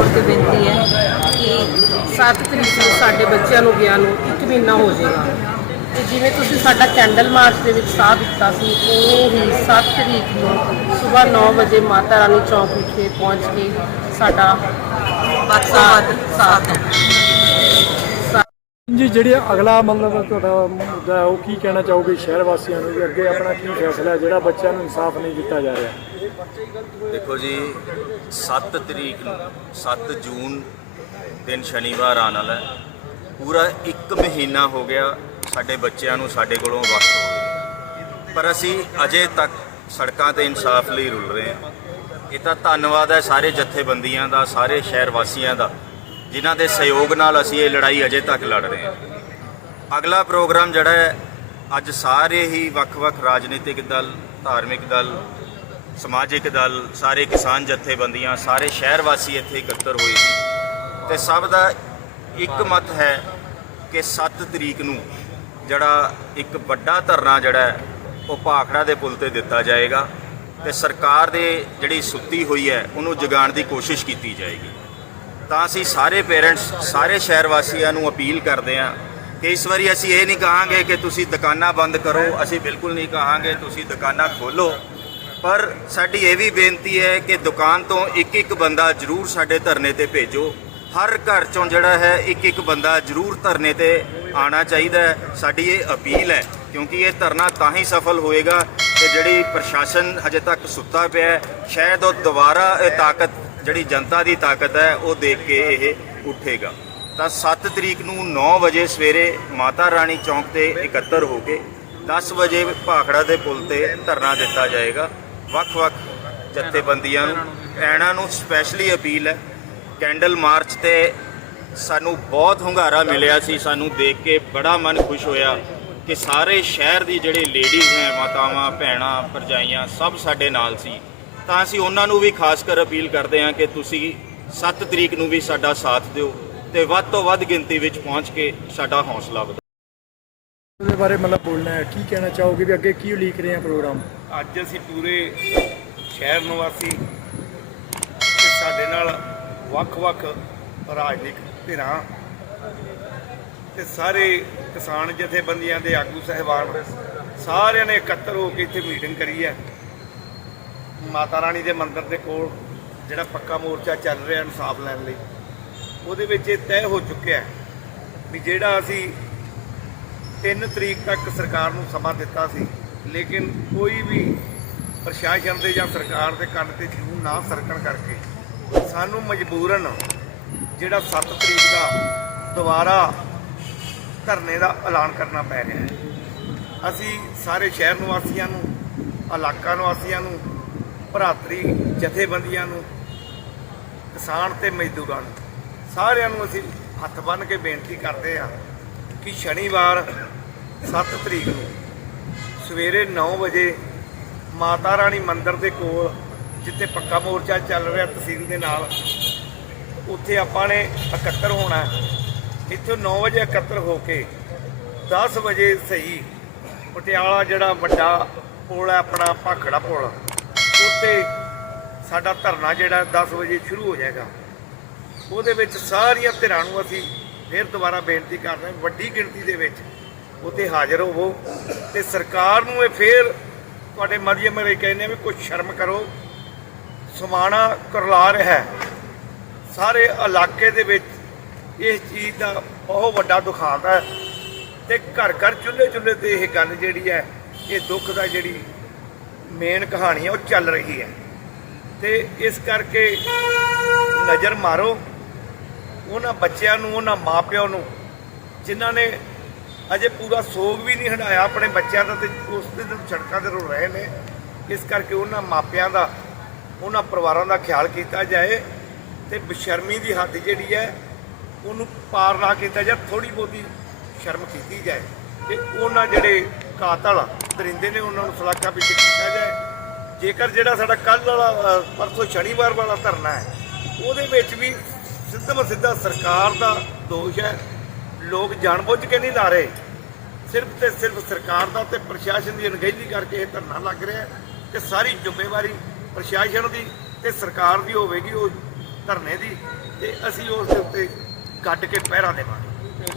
ਤੌਰ ਤੇ ਬੇਨਤੀ ਹੈ ਕਿ 7 ਤਰੀਕ ਨੂੰ ਸਾਡੇ ਬੱਚਿਆਂ ਨੂੰ ਗਿਆਨ ਨੂੰ ਇੱਕ ਮਹੀਨਾ ਹੋ ਜਾਏਗਾ ਤੇ ਜਿਵੇਂ ਤੁਸੀਂ ਸਾਡਾ ਕੈਂਡਲ ਮਾਰਚ ਦੇ ਵਿੱਚ ਸਾਹ ਦਿੱਤਾ ਸੀ ਉਹ ਹੀ 7 ਤਰੀਕ ਨੂੰ ਸਵੇਰ 9 ਵਜੇ ਮਾਤਾ ਰਾਣੀ ਚੌਂਕ ਵਿਖੇ ਪਹੁੰਚ ਕੇ ਸਾਡਾ ਵੱਧ ਸਾਥ ਸਾਥ ਜੀ ਜਿਹੜੇ ਅਗਲਾ ਮਤਲਬ ਤੁਹਾਡਾ ਮੁੱਦਾ ਉਹ ਕੀ ਕਹਿਣਾ ਚਾਹੋਗੇ ਸ਼ਹਿਰ ਵਾਸੀਆਂ ਨੂੰ ਕਿ ਅੱਗੇ ਆਪਣਾ ਕੀ ਫੈਸਲਾ ਹੈ ਜਿਹੜਾ ਬੱਚਿਆਂ ਨੂੰ ਇਨਸਾਫ ਨਹੀਂ ਦਿੱਤਾ ਜਾ ਰਿਹਾ ਦੇਖੋ ਜੀ 7 ਤਰੀਕ ਨੂੰ 7 ਜੂਨ ਦਿਨ ਸ਼ਨੀਵਾਰ ਆਣ ਵਾਲਾ ਹੈ ਪੂਰਾ 1 ਮਹੀਨਾ ਹੋ ਗਿਆ ਸਾਡੇ ਬੱਚਿਆਂ ਨੂੰ ਸਾਡੇ ਕੋਲੋਂ ਵਕਤ ਪਰ ਅਸੀਂ ਅਜੇ ਤੱਕ ਸੜਕਾਂ ਤੇ ਇਨਸਾਫ ਲਈ ਰੁਲ ਰਹੇ ਹਾਂ ਇਹ ਤਾਂ ਧੰਨਵਾਦ ਹੈ ਸਾਰੇ ਜਥੇਬੰਦੀਆਂ ਦਾ ਸਾਰੇ ਸ਼ਹਿਰ ਵਾਸੀਆਂ ਦਾ ਜਿਨ੍ਹਾਂ ਦੇ ਸਹਿਯੋਗ ਨਾਲ ਅਸੀਂ ਇਹ ਲੜਾਈ ਅਜੇ ਤੱਕ ਲੜ ਰਹੇ ਹਾਂ ਅਗਲਾ ਪ੍ਰੋਗਰਾਮ ਜਿਹੜਾ ਹੈ ਅੱਜ ਸਾਰੇ ਹੀ ਵੱਖ-ਵੱਖ ਰਾਜਨੀਤਿਕ ਦਲ ਧਾਰਮਿਕ ਦਲ ਸਮਾਜਿਕ ਦਲ ਸਾਰੇ ਕਿਸਾਨ ਜਥੇਬੰਦੀਆਂ ਸਾਰੇ ਸ਼ਹਿਰ ਵਾਸੀ ਇੱਥੇ ਇਕੱਤਰ ਹੋਏ ਸੀ ਤੇ ਸਭ ਦਾ ਇੱਕ ਮਤ ਹੈ ਕਿ 7 ਤਰੀਕ ਨੂੰ ਜਿਹੜਾ ਇੱਕ ਵੱਡਾ ਧਰਨਾ ਜਿਹੜਾ ਉਹ ਭਾਖੜਾ ਦੇ ਪੁਲ ਤੇ ਦਿੱਤਾ ਜਾਏਗਾ ਤੇ ਸਰਕਾਰ ਦੇ ਜਿਹੜੀ ਸੁੱਤੀ ਹੋਈ ਹੈ ਉਹਨੂੰ ਜਗਾਉਣ ਦੀ ਕੋਸ਼ਿਸ਼ ਕੀਤੀ ਜਾਏਗੀ ਤਾਂ ਅਸੀਂ ਸਾਰੇ ਪੇਰੈਂਟਸ ਸਾਰੇ ਸ਼ਹਿਰ ਵਾਸੀਆਂ ਨੂੰ ਅਪੀਲ ਕਰਦੇ ਹਾਂ ਕਿ ਇਸ ਵਾਰੀ ਅਸੀਂ ਇਹ ਨਹੀਂ ਕਹਾਂਗੇ ਕਿ ਤੁਸੀਂ ਦੁਕਾਨਾਂ ਬੰਦ ਕਰੋ ਅਸੀਂ ਬਿਲਕੁਲ ਨਹੀਂ ਕਹਾਂਗੇ ਤੁਸੀਂ ਦੁਕਾਨਾਂ ਖੋਲੋ ਪਰ ਸਾਡੀ ਇਹ ਵੀ ਬੇਨਤੀ ਹੈ ਕਿ ਦੁਕਾਨ ਤੋਂ ਇੱਕ ਇੱਕ ਬੰਦਾ ਜ਼ਰੂਰ ਸਾਡੇ ਧਰਨੇ ਤੇ ਭੇਜੋ ਹਰ ਘਰ ਚੋਂ ਜਿਹੜਾ ਹੈ ਇੱਕ ਇੱਕ ਬੰਦਾ ਜ਼ਰੂਰ ਧਰਨੇ ਤੇ ਆਣਾ ਚਾਹੀਦਾ ਹੈ ਸਾਡੀ ਇਹ ਅਪੀਲ ਹੈ ਕਿਉਂਕਿ ਇਹ ਧਰਨਾ ਤਾਂ ਹੀ ਸਫਲ ਹੋਏਗਾ ਕਿ ਜਿਹੜੀ ਪ੍ਰਸ਼ਾਸਨ ਹਜੇ ਤੱਕ ਸੁੱਤਾ ਪਿਆ ਹੈ ਸ਼ਾਇਦ ਉਹ ਦੁਬਾਰਾ ਇਹ ਤਾਕਤ ਜਿਹੜੀ ਜਨਤਾ ਦੀ ਤਾਕਤ ਹੈ ਉਹ ਦੇਖ ਕੇ ਇਹ ਉੱਠੇਗਾ ਤਾਂ 7 ਤਰੀਕ ਨੂੰ 9 ਵਜੇ ਸਵੇਰੇ ਮਾਤਾ ਰਾਣੀ ਚੌਂਕ ਤੇ ਇਕੱਤਰ ਹੋ ਕੇ 10 ਵਜੇ ਭਾਖੜਾ ਦੇ ਪੁਲ ਤੇ ਧਰਨਾ ਦਿੱਤਾ ਜਾਏਗਾ ਵੱਖ-ਵੱਖ ਜਥੇਬੰਦੀਆਂ ਨੂੰ ਐਣਾ ਨੂੰ ਸਪੈਸ਼ਲੀ ਅਪੀਲ ਹੈ ਕੈਂਡਲ ਮਾਰਚ ਤੇ ਸਾਨੂੰ ਬਹੁਤ ਹੁੰਗਾਰਾ ਮਿਲਿਆ ਸੀ ਸਾਨੂੰ ਦੇਖ ਕੇ ਬੜਾ ਮਨ ਖੁਸ਼ ਹੋਇਆ ਕਿ ਸਾਰੇ ਸ਼ਹਿਰ ਦੀ ਜਿਹੜੇ ਲੇਡੀਜ਼ ਹੈ ਮਾਤਾਵਾਂ ਭੈਣਾਂ ਪਰਜਾਈਆਂ ਸਭ ਸਾਡੇ ਨਾਲ ਸੀ ਤਾਂ ਅਸੀਂ ਉਹਨਾਂ ਨੂੰ ਵੀ ਖਾਸ ਕਰ ਅਪੀਲ ਕਰਦੇ ਹਾਂ ਕਿ ਤੁਸੀਂ 7 ਤਰੀਕ ਨੂੰ ਵੀ ਸਾਡਾ ਸਾਥ ਦਿਓ ਤੇ ਵੱਧ ਤੋਂ ਵੱਧ ਗਿਣਤੀ ਵਿੱਚ ਪਹੁੰਚ ਕੇ ਸਾਡਾ ਹੌਸਲਾ ਵਧਾਓ ਦੇ ਬਾਰੇ ਮਤਲਬ ਬੋਲਣਾ ਹੈ ਕੀ ਕਹਿਣਾ ਚਾਹੋਗੇ ਵੀ ਅੱਗੇ ਕੀ ਉਲੀਕ ਰਹੇ ਆ ਪ੍ਰੋਗਰਾਮ ਅੱਜ ਅਸੀਂ ਪੂਰੇ ਸ਼ਹਿਰ ਨਿਵਾਸੀ ਸਾਡੇ ਨਾਲ ਵੱਖ-ਵੱਖ ਰਾਜਨੀਤਿਕ ਧਿਰਾਂ ਤੇ ਸਾਰੇ ਕਿਸਾਨ ਜਥੇਬੰਦੀਆਂ ਦੇ ਆਗੂ ਸਹਿਬਾਨ ਸਾਰਿਆਂ ਨੇ ਇਕੱਤਰ ਹੋ ਕੇ ਇੱਥੇ ਮੀਟਿੰਗ ਕਰੀ ਹੈ ਮਾਤਾ ਰਾਣੀ ਦੇ ਮੰਦਿਰ ਦੇ ਕੋਲ ਜਿਹੜਾ ਪੱਕਾ ਮੋਰਚਾ ਚੱਲ ਰਿਹਾ ਇਨਸਾਫ ਲੈਣ ਲਈ ਉਹਦੇ ਵਿੱਚ ਇਹ ਤੈਅ ਹੋ ਚੁੱਕਿਆ ਵੀ ਜਿਹੜਾ ਅਸੀਂ 3 ਤਰੀਕ ਤੱਕ ਸਰਕਾਰ ਨੂੰ ਸਮਾਂ ਦਿੱਤਾ ਸੀ ਲੇਕਿਨ ਕੋਈ ਵੀ ਪ੍ਰਸ਼ਾਸਨ ਦੇ ਜਾਂ ਸਰਕਾਰ ਦੇ ਕੰਨ ਤੇ ਜੂ ਨਾ ਸਰਕਣ ਕਰਕੇ ਸਾਨੂੰ ਮਜਬੂਰਨ ਜਿਹੜਾ 7 ਤਰੀਕ ਦਾ ਦੁਬਾਰਾ ਧਰਨੇ ਦਾ ਐਲਾਨ ਕਰਨਾ ਪੈ ਰਿਹਾ ਹੈ ਅਸੀਂ ਸਾਰੇ ਸ਼ਹਿਰ ਨਿਵਾਸੀਆਂ ਨੂੰ ਇਲਾਕਾ ਨਿਵਾਸੀਆਂ ਨੂੰ ਭਰਾਤਰੀ ਜਥੇਬੰਦੀਆਂ ਨੂੰ ਕਿਸਾਨ ਤੇ ਮਜ਼ਦੂਰਾਂ ਨੂੰ ਸਾਰਿਆਂ ਨੂੰ ਅਸੀਂ ਹੱਥ ਬੰਨ ਕੇ ਬੇਨਤੀ ਕਰਦੇ ਆ ਕਿ ਸ਼ਨੀਵਾਰ 7 ਤਰੀਕ ਨੂੰ ਸਵੇਰੇ 9 ਵਜੇ ਮਾਤਾ ਰਾਣੀ ਮੰਦਿਰ ਦੇ ਕੋਲ ਜਿੱਥੇ ਪੱਕਾ ਮੋਰਚਾ ਚੱਲ ਰਿਹਾ ਤਸਵੀਰ ਦੇ ਨਾਲ ਉੱਥੇ ਆਪਾਂ ਨੇ ਇਕੱਤਰ ਹੋਣਾ ਇੱਥੋਂ 9 ਵਜੇ ਇਕੱਤਰ ਹੋ ਕੇ 10 ਵਜੇ ਸਹੀ ਪਟਿਆਲਾ ਜਿਹੜਾ ਵੱਡਾ ਪੁਲ ਹੈ ਆਪਣਾ ਭਾਖੜਾ ਪੁਲ ਉੱਤੇ ਸਾਡਾ ਧਰਨਾ ਜਿਹੜਾ 10 ਵਜੇ ਸ਼ੁਰੂ ਹੋ ਜਾਏਗਾ ਉਹਦੇ ਵਿੱਚ ਸਾਰੀਆਂ ਧਿਰਾਂ ਨੂੰ ਅਸੀਂ ਫਿਰ ਦੁਬਾਰਾ ਬੇਨਤੀ ਕਰ ਰਹੇ ਵੱਡੀ ਗਿਣਤੀ ਦੇ ਵਿੱਚ ਉੱਥੇ ਹਾਜ਼ਰ ਹੋਵੋ ਤੇ ਸਰਕਾਰ ਨੂੰ ਇਹ ਫਿਰ ਤੁਹਾਡੇ ਮਰਜ਼ੀ ਮੇਰੇ ਕਹਿੰਦੇ ਵੀ ਕੁਝ ਸ਼ਰਮ ਕਰੋ ਸਮਾਣਾ ਕਰਲਾ ਰਿਹਾ ਸਾਰੇ ਇਲਾਕੇ ਦੇ ਵਿੱਚ ਇਸ ਚੀਜ਼ ਦਾ ਬਹੁਤ ਵੱਡਾ ਦੁਖਾਂਤ ਹੈ ਤੇ ਘਰ ਘਰ ਚੁੱਲ੍ਹੇ ਚੁੱਲ੍ਹੇ ਤੇ ਇਹ ਗੱਲ ਜਿਹੜੀ ਹੈ ਇਹ ਦੁੱਖ ਦਾ ਜਿਹੜੀ ਮੇਨ ਕਹਾਣੀ ਉਹ ਚੱਲ ਰਹੀ ਹੈ ਤੇ ਇਸ ਕਰਕੇ ਨਜ਼ਰ ਮਾਰੋ ਉਹਨਾਂ ਬੱਚਿਆਂ ਨੂੰ ਉਹਨਾਂ ਮਾਪਿਆਂ ਨੂੰ ਜਿਨ੍ਹਾਂ ਨੇ ਅਜੇ ਪੂਰਾ ਸੋਗ ਵੀ ਨਹੀਂ ਹਟਾਇਆ ਆਪਣੇ ਬੱਚਿਆਂ ਦਾ ਤੇ ਉਸ ਦੇ ਦਿਨ ਛੜਕਾਂ ਦੇ ਰੋ ਰਹੇ ਨੇ ਇਸ ਕਰਕੇ ਉਹਨਾਂ ਮਾਪਿਆਂ ਦਾ ਉਹਨਾਂ ਪਰਿਵਾਰਾਂ ਦਾ ਖਿਆਲ ਕੀਤਾ ਜਾਏ ਤੇ ਬਸ਼ਰਮੀ ਦੀ ਹੱਦ ਜਿਹੜੀ ਹੈ ਉਹਨੂੰ ਪਾਰ ਨਾ ਕੀਤਾ ਜਾਏ ਥੋੜੀ ਬੋਦੀ ਸ਼ਰਮ ਕੀਤੀ ਜਾਏ ਤੇ ਉਹਨਾਂ ਜਿਹੜੇ ਕਾਤਲ ਆ ਦਰਿੰਦੇ ਨੇ ਉਹਨਾਂ ਨੂੰ ਸਲਾਕਾ ਵੀ ਕੀਤਾ ਜਾਏ ਜੇਕਰ ਜਿਹੜਾ ਸਾਡਾ ਕੱਲ ਵਾਲਾ ਪਰਸੋਂ ਸ਼ਨੀਵਾਰ ਵਾਲਾ ਧਰਨਾ ਹੈ ਉਹਦੇ ਵਿੱਚ ਵੀ ਸਿੱਧਾ ਸਿੱਧਾ ਸਰਕਾਰ ਦਾ ਦੋਸ਼ ਹੈ ਲੋਕ ਜਾਣਬੁੱਝ ਕੇ ਨਹੀਂ ਲਾ ਰਹੇ ਸਿਰਫ ਤੇ ਸਿਰਫ ਸਰਕਾਰ ਦਾ ਤੇ ਪ੍ਰਸ਼ਾਸਨ ਦੀ ਅਣਗਹਿਲੀ ਕਰਕੇ ਇਹ ਧਰਨਾ ਲੱਗ ਰਿਹਾ ਕਿ ਸਾਰੀ ਜ਼ਿੰਮੇਵਾਰੀ ਪ੍ਰਸ਼ਾਸਨ ਦੀ ਤੇ ਸਰਕਾਰ ਦੀ ਹੋਵੇਗੀ ਉਹ ਧਰਨੇ ਦੀ ਤੇ ਅਸੀਂ ਉਸ ਦੇ ਉੱਤੇ ਕੱਟ ਕੇ ਪਹਿਰਾ ਦੇਵਾਂਗੇ